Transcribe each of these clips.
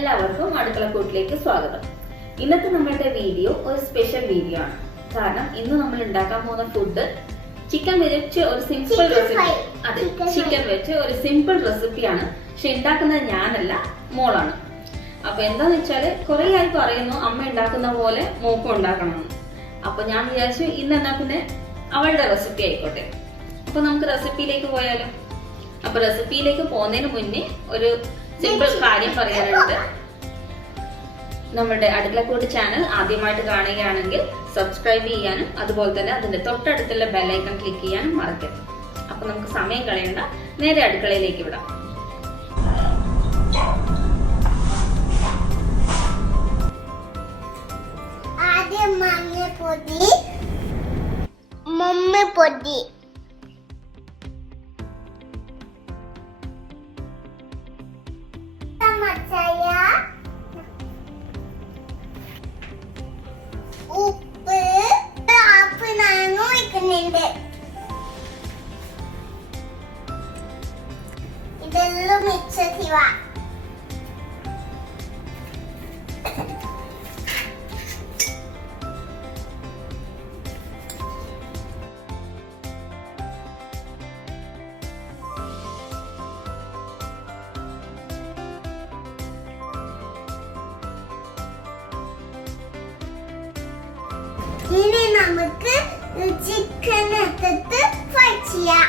എല്ലാവർക്കും അടുക്കളക്കൂട്ടിലേക്ക് സ്വാഗതം. ഇന്നത്തെ നമ്മുടെ വീഡിയോ ഒരു സ്പെഷ്യൽ വീഡിയോ ആണ്. കാരണം ഇന്ന് നമ്മൾ ഉണ്ടാക്കാൻ പോകുന്ന ഫുഡ് ചിക്കൻ വെച്ച് ഒരു സിമ്പിൾ റെസിപ്പി. അതെ, ചിക്കൻ വെച്ച് ഒരു സിമ്പിൾ റെസിപ്പിയാണ്. പക്ഷെ ഉണ്ടാക്കുന്നത് ഞാനല്ല, മോളാണ്. അപ്പൊ എന്താന്ന് വെച്ചാല് കുറെ ആയി പറയുന്നു അമ്മ ഉണ്ടാക്കുന്ന പോലെ മോക്കും ഉണ്ടാക്കണമെന്ന്. അപ്പൊ ഞാൻ വിചാരിച്ചു ഇന്ന് എന്നാ പിന്നെ അവളുടെ റെസിപ്പി ആയിക്കോട്ടെ. അപ്പൊ നമുക്ക് റെസിപ്പിയിലേക്ക് പോയാലോ. അപ്പൊ റെസിപ്പിയിലേക്ക് പോകുന്നതിന് മുന്നേ ഒരു സിമ്പിൾ കാര്യം പറയാനുണ്ട്. നമ്മുടെ അടുക്കളക്കൂട്ട് ചാനൽ ആദ്യമായിട്ട് കാണുകയാണെങ്കിൽ സബ്സ്ക്രൈബ് ചെയ്യാനും അതുപോലെ തന്നെ അതിന്റെ തൊട്ടടുത്തുള്ള ബെല്ലൈക്കൺ ക്ലിക്ക് ചെയ്യാനും മറക്കരുത്. അപ്പൊ നമുക്ക് സമയം കളയണ്ട, നേരെ അടുക്കളയിലേക്ക് വിടാം. ആദ്യം മഞ്ഞൾപ്പൊടി, മമ്മിപ്പൊടി, മസാല, ഉപ്പ്, നാങ്ങ വയ്ക്കുന്നുണ്ട്. ഇതെല്ലാം മിക്സ് ചെയ്യുക. ഇനി നമുക്ക് ചിക്കൻ എടുത്തിട്ട് ഫ്രൈ ചെയ്യാം.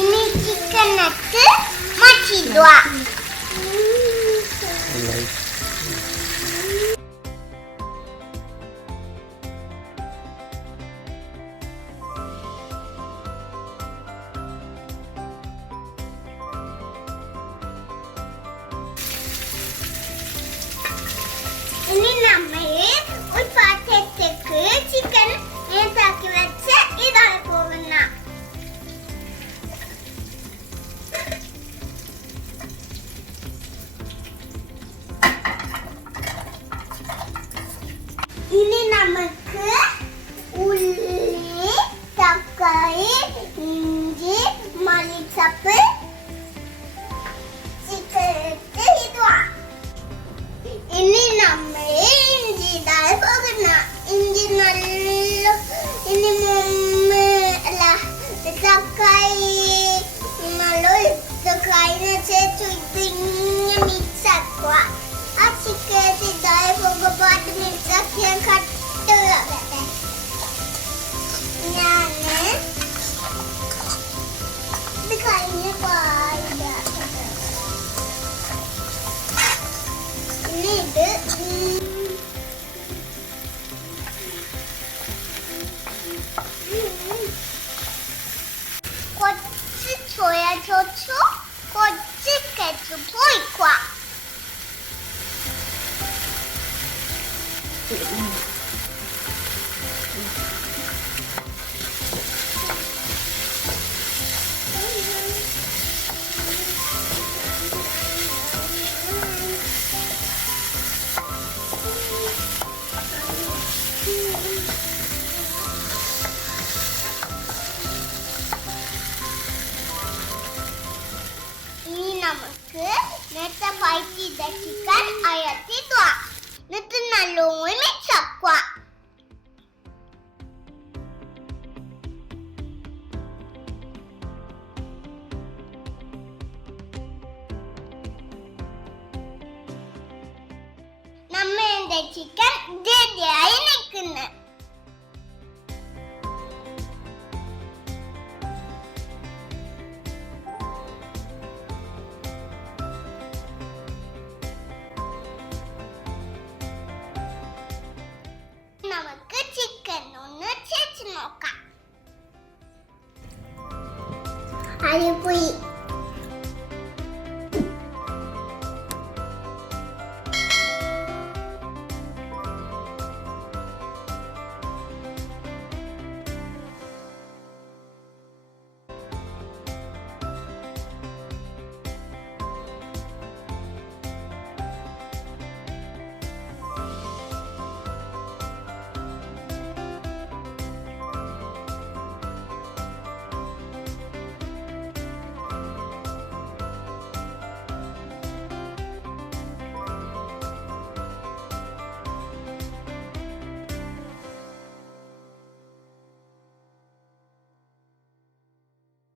ഇനി ചിക്കൻ നട്ട് മാറ്റിടുക. ഇനി നമ്മൾ ഒരു പാത്രത്തേക്ക് ചിക്കൻ നേരത്താക്കി വെച്ച് ഇതാണ് പോകുന്ന. ഇനി നമുക്ക് ഉള്ളി, തക്കാളി, ഇഞ്ചി, മല്ലിച്ചപ്പ്, ചിക്കൻ ഇട്ട് ഇടുക. ഇനി നമ്മൾ ഇഞ്ചി ഇടാൻ പോകുന്ന. ഇഞ്ചി നല്ല തക്കാളി കഴിഞ്ഞ ശേഷം ഇതിങ്ങനെ മിക്സ് ആക്കുക. ആ ചിക്കൻ ഇതായ പോകുമ്പോൾ അത് മിക്സ് ആക്കിയാൽ കട്ടുകട്ടെ. ഞാൻ ഇത് കഴിഞ്ഞ ഇനി ഇത് കുറച്ച് സോയ സോസ്, കുറച്ച് കെച്ചപ്പ് ഒഴിക്കുക. നമുക്ക് നേരത്തെ ഫ്രൈ ചെയ്ത ചിക്കൻ അയച്ചിടുക. എന്നിട്ട് നല്ലോണം മിക്സ് ആക്കുക. നമ്മളുടെ ചിക്കൻ റെഡിയായി നിൽക്കുന്നു. അരിപ്പൊടി